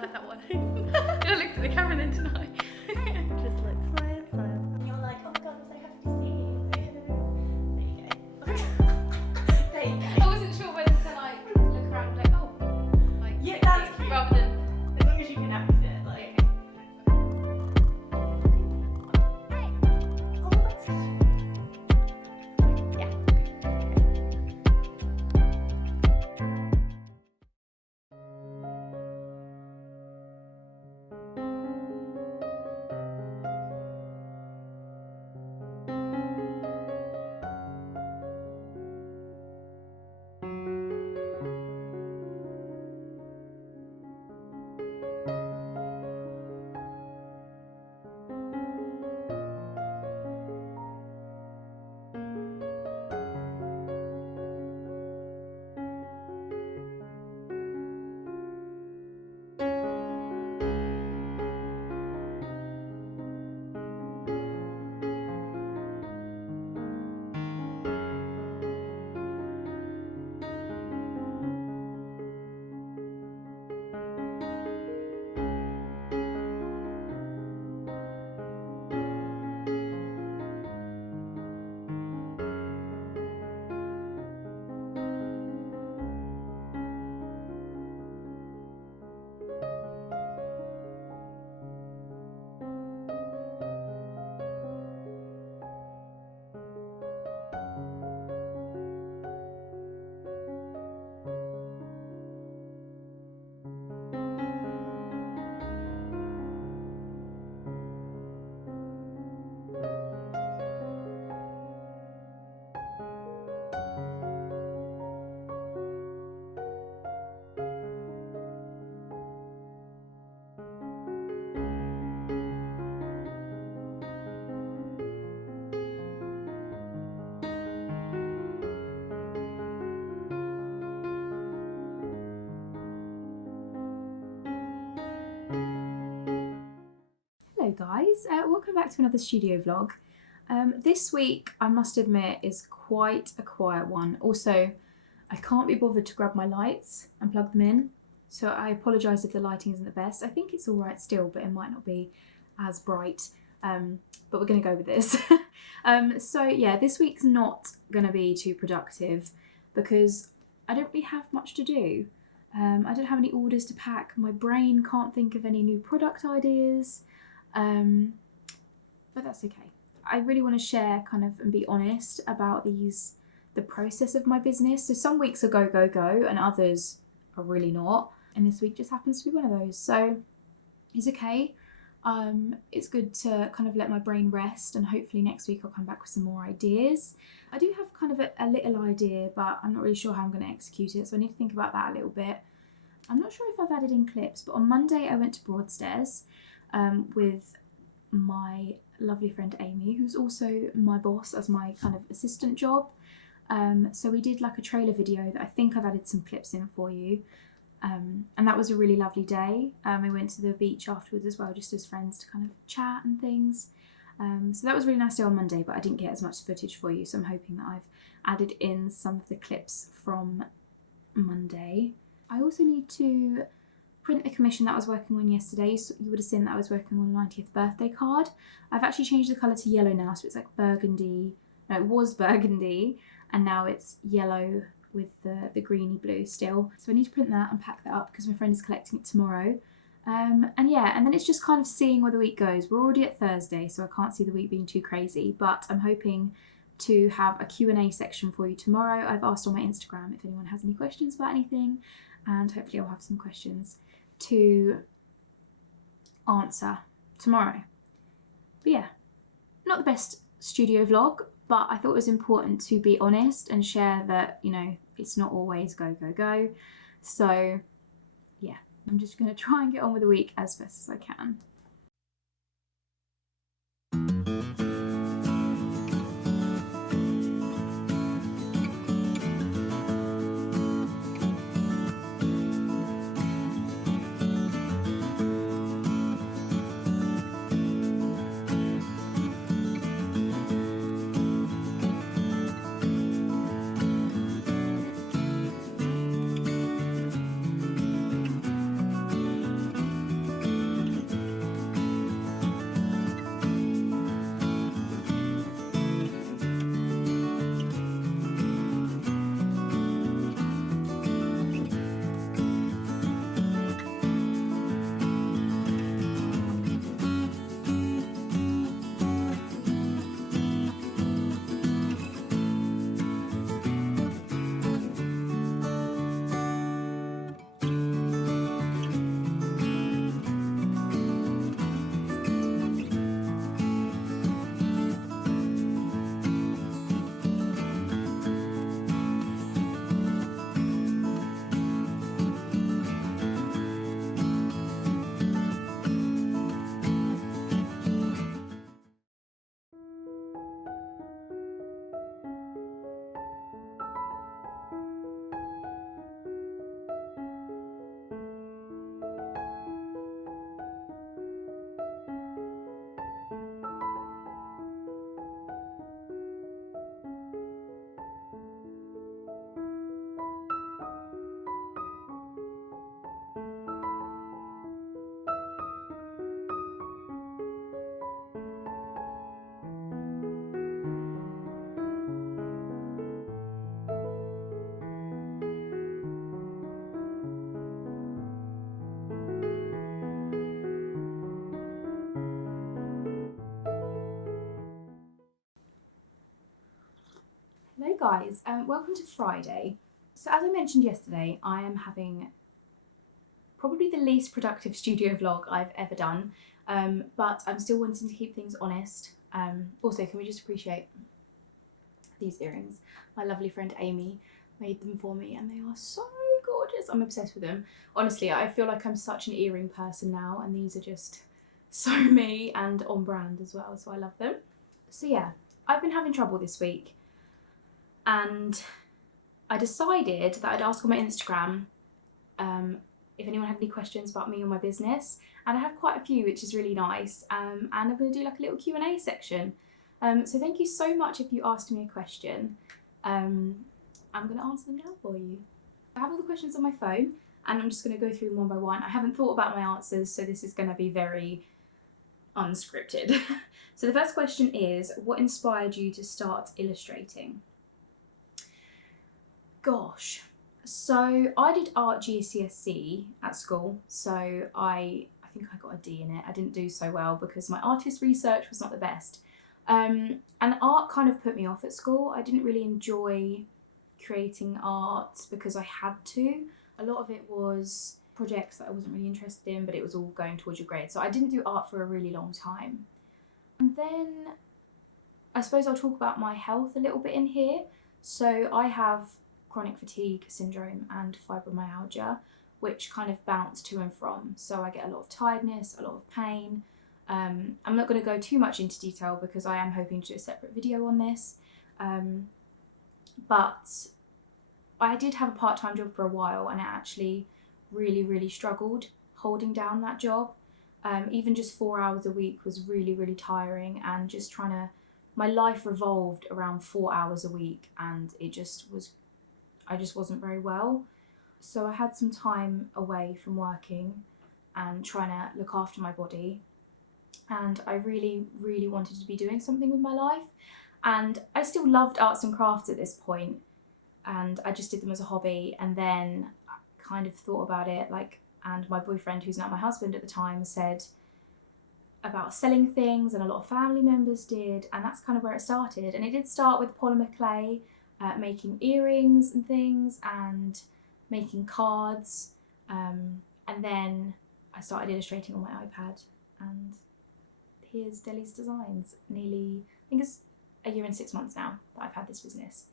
like that one. I looked at the camera then, didn't I? Just like smile, smile. And you're like, oh my god, I'm so happy to see you. There you go. There you go. I wasn't sure whether to like look around and be like, oh, like Yeah, that's cute. rather than As long as you can act it, like. Oh, that's yeah. Hello guys, welcome back to another studio vlog. This week, I must admit, is quite a quiet one. Also, I can't be bothered to grab my lights and plug them in, so I apologise if the lighting isn't the best. I think it's alright still, but it might not be as bright, but we're going to go with this. So yeah, this week's not going to be too productive because I don't really have much to do. I don't have any orders to pack, my brain can't think of any new product ideas. But that's okay. I really want to share kind of and be honest about the process of my business. So some weeks are go, go, go and others are really not. And this week just happens to be one of those. So it's okay. It's good to kind of let my brain rest and hopefully next week I'll come back with some more ideas. I do have kind of a little idea, but I'm not really sure how I'm going to execute it. So I need to think about that a little bit. I'm not sure if I've added in clips, but on Monday I went to Broadstairs with my lovely friend Amy, who's also my boss as my kind of assistant job. So we did like a trailer video that I think I've added some clips in for you. And that was a really lovely day. We went to the beach afterwards as well, just as friends to kind of chat and things. So that was a really nice day on Monday, but I didn't get as much footage for you. So I'm hoping that I've added in some of the clips from Monday. I also need to print the commission that I was working on yesterday. So you would have seen that I was working on a 90th birthday card. I've actually changed the colour to yellow now, so it's like burgundy. No, it was burgundy, and now it's yellow with the greeny blue still. So I need to print that and pack that up because my friend is collecting it tomorrow. And yeah, and then it's just kind of seeing where the week goes. We're already at Thursday, so I can't see the week being too crazy, but I'm hoping to have a Q&A section for you tomorrow. I've asked on my Instagram if anyone has any questions about anything, and hopefully I'll have some questions to answer tomorrow. But yeah, not the best studio vlog, but I thought it was important to be honest and share that, you know, it's not always go, go, go. So yeah, I'm just going to try and get on with the week as best as I can. guys, welcome to Friday. So as I mentioned yesterday, I am having probably the least productive studio vlog I've ever done, but I'm still wanting to keep things honest. Also, can we just appreciate these earrings? My lovely friend Amy made them for me and they are so gorgeous. I'm obsessed with them. Honestly, I feel like I'm such an earring person now, and these are just so me and on brand as well, so I love them. So yeah, I've been having trouble this week, and I decided that I'd ask on my Instagram if anyone had any questions about me or my business, and I have quite a few, which is really nice, and I'm going to do like a little Q&A section. So thank you so much if you asked me a question. I'm going to answer them now for you. I have all the questions on my phone and I'm just going to go through them one by one. I haven't thought about my answers, so this is going to be very unscripted. So the first question is, what inspired you to start illustrating? Gosh. So I did art GCSE at school, so I think I got a D in it. I didn't do so well because my artist research was not the best. And art kind of put me off at school. I didn't really enjoy creating art because I had to. A lot of it was projects that I wasn't really interested in, but it was all going towards your grade. So I didn't do art for a really long time. And then I suppose I'll talk about my health a little bit in here. So I have chronic fatigue syndrome and fibromyalgia, which kind of bounce to and from. So I get a lot of tiredness, a lot of pain. I'm not going to go too much into detail because I am hoping to do a separate video on this. But I did have a part-time job for a while, and I actually really struggled holding down that job. Even just 4 hours a week was really tiring, and just my life revolved around 4 hours a week, and I just wasn't very well. So I had some time away from working and trying to look after my body, and I really wanted to be doing something with my life. And I still loved arts and crafts at this point, and I just did them as a hobby. And then I kind of thought about it, and my boyfriend, who's not my husband at the time, said about selling things, and a lot of family members did, and that's kind of where it started. And it did start with polymer clay, making earrings and things, and making cards, and then I started illustrating on my iPad, and here's Deli's Designs. I think it's a year and 6 months now that I've had this business,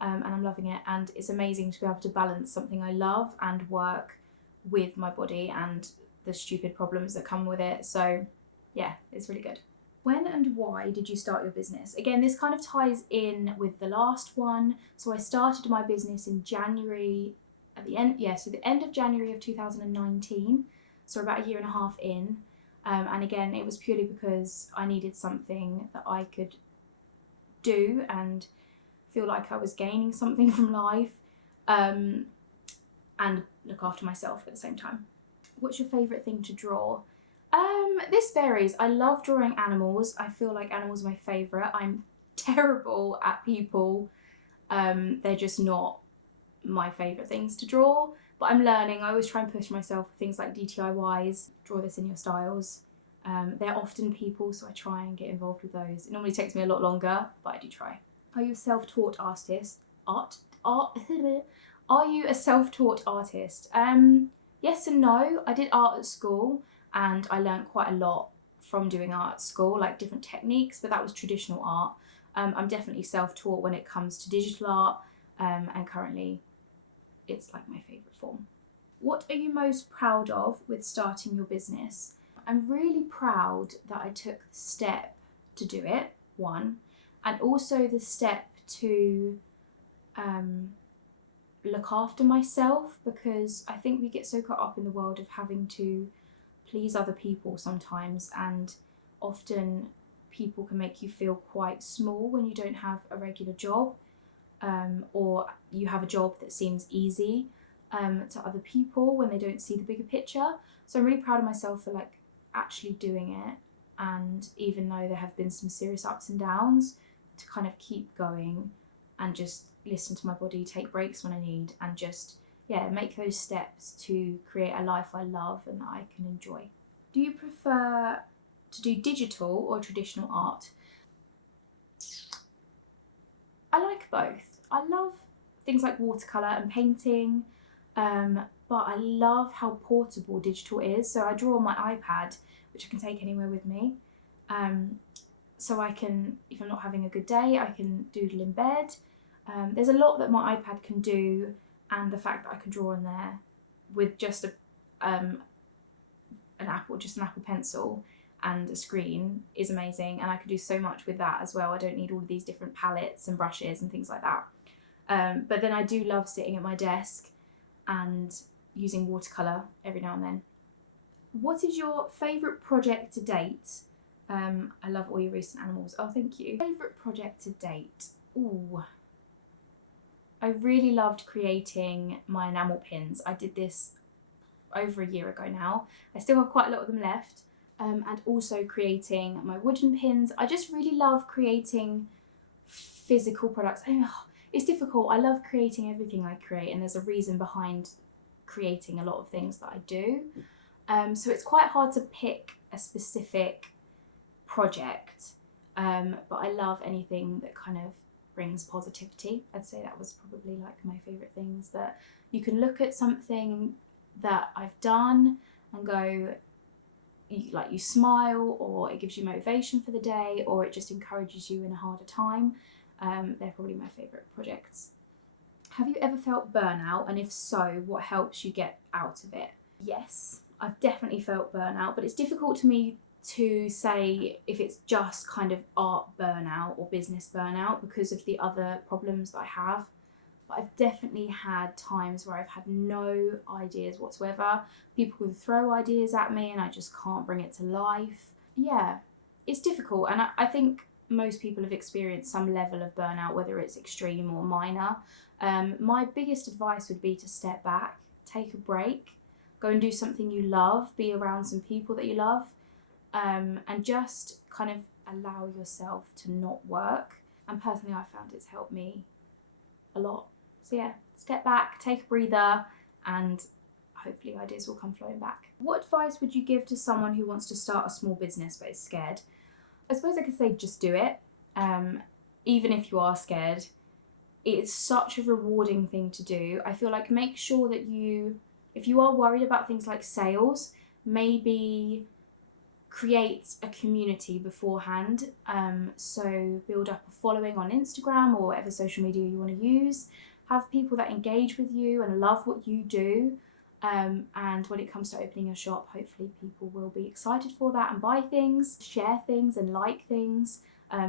and I'm loving it, and it's amazing to be able to balance something I love and work with my body and the stupid problems that come with it. So yeah, it's really good. When and why did you start your business? Again, this kind of ties in with the last one. So I started my business in January, the end of January of 2019, so about a year and a half in. And again, it was purely because I needed something that I could do and feel like I was gaining something from life, and look after myself at the same time. What's your favourite thing to draw? This varies. I love drawing animals. I feel like animals are my favourite. I'm terrible at people. They're just not my favourite things to draw, but I'm learning. I always try and push myself with things like DTIYs, draw this in your styles. They're often people, so I try and get involved with those. It normally takes me a lot longer, but I do try. Are you a self-taught artist? Are you a self-taught artist? Yes and no. I did art at school, and I learned quite a lot from doing art at school, like different techniques, but that was traditional art. I'm definitely self-taught when it comes to digital art, and currently it's like my favourite form. What are you most proud of with starting your business? I'm really proud that I took the step to do it, one, and also the step to look after myself, because I think we get so caught up in the world of having to please other people sometimes, and often people can make you feel quite small when you don't have a regular job, or you have a job that seems easy to other people when they don't see the bigger picture. So I'm really proud of myself for actually doing it, and even though there have been some serious ups and downs, to kind of keep going and just listen to my body, take breaks when I need, and just make those steps to create a life I love and that I can enjoy. Do you prefer to do digital or traditional art? I like both. I love things like watercolour and painting, but I love how portable digital is. So I draw on my iPad, which I can take anywhere with me. So I can, if I'm not having a good day, I can doodle in bed. There's a lot that my iPad can do, and the fact that I can draw on there with just an Apple Pencil and a screen is amazing, and I can do so much with that as well. I don't need all of these different palettes and brushes and things like that. But then I do love sitting at my desk and using watercolour every now and then. What is your favourite project to date? I love all your recent animals. Oh, thank you. Favourite project to date? Ooh. I really loved creating my enamel pins. I did this over a year ago now. I still have quite a lot of them left. And also creating my wooden pins. I just really love creating physical products. It's difficult. I love creating everything I create, and there's a reason behind creating a lot of things that I do. So it's quite hard to pick a specific project, but I love anything that kind of brings positivity. I'd say that was probably like my favourite things, that you can look at something that I've done and go, you smile, or it gives you motivation for the day, or it just encourages you in a harder time. They're probably my favourite projects. Have you ever felt burnout, and if so, what helps you get out of it? Yes, I've definitely felt burnout, but it's difficult to me to say if it's just kind of art burnout or business burnout because of the other problems that I have. But I've definitely had times where I've had no ideas whatsoever. People will throw ideas at me and I just can't bring it to life. Yeah, it's difficult, and I think most people have experienced some level of burnout, whether it's extreme or minor. My biggest advice would be to step back, take a break, go and do something you love, be around some people that you love, and just kind of allow yourself to not work. And personally, I found it's helped me a lot. So yeah, step back, take a breather, and hopefully ideas will come flowing back. What advice would you give to someone who wants to start a small business but is scared? I suppose I could say just do it. Even if you are scared, it's such a rewarding thing to do. I feel like make sure that if you are worried about things like sales, maybe create a community beforehand. So build up a following on Instagram or whatever social media you want to use. Have people that engage with you and love what you do. And when it comes to opening a shop, hopefully people will be excited for that and buy things, share things and like things,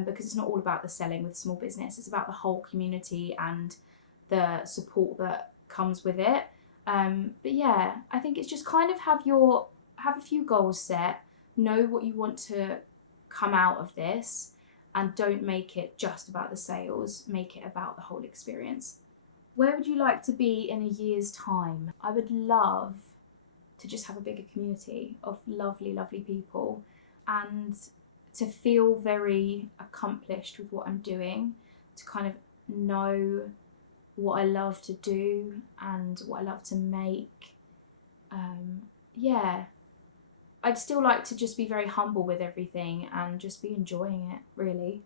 because it's not all about the selling with small business. It's about the whole community and the support that comes with it. But yeah, I think it's just kind of have a few goals set, know what you want to come out of this, and don't make it just about the sales, make it about the whole experience. Where would you like to be in a year's time? I would love to just have a bigger community of lovely, lovely people, and to feel very accomplished with what I'm doing, to kind of know what I love to do and what I love to make. Yeah, I'd still like to just be very humble with everything and just be enjoying it, really.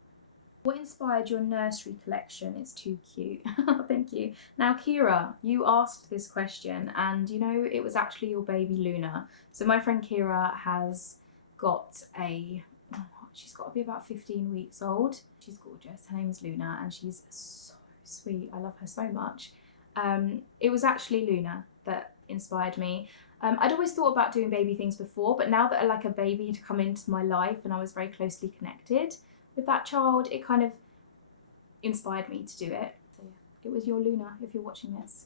What inspired your nursery collection? It's too cute. Thank you. Now, Kira, you asked this question, and it was actually your baby Luna. So my friend Kira has got she's got to be about 15 weeks old. She's gorgeous. Her name's Luna, and she's so sweet. I love her so much. It was actually Luna that inspired me. I'd always thought about doing baby things before, but now that a baby had come into my life and I was very closely connected with that child, it kind of inspired me to do it. So yeah, it was your Luna if you're watching this.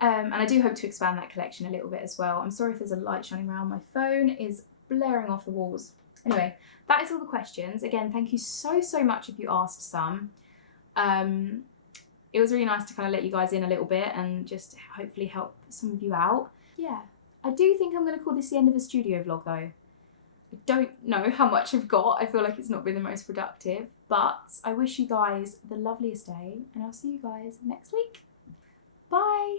And I do hope to expand that collection a little bit as well. I'm sorry if there's a light shining around. My phone is blaring off the walls. Anyway, that is all the questions. Again, thank you so much if you asked some. It was really nice to kind of let you guys in a little bit and just hopefully help some of you out. Yeah, I do think I'm going to call this the end of a studio vlog though. I don't know how much I've got. I feel like it's not been the most productive, but I wish you guys the loveliest day, and I'll see you guys next week. Bye!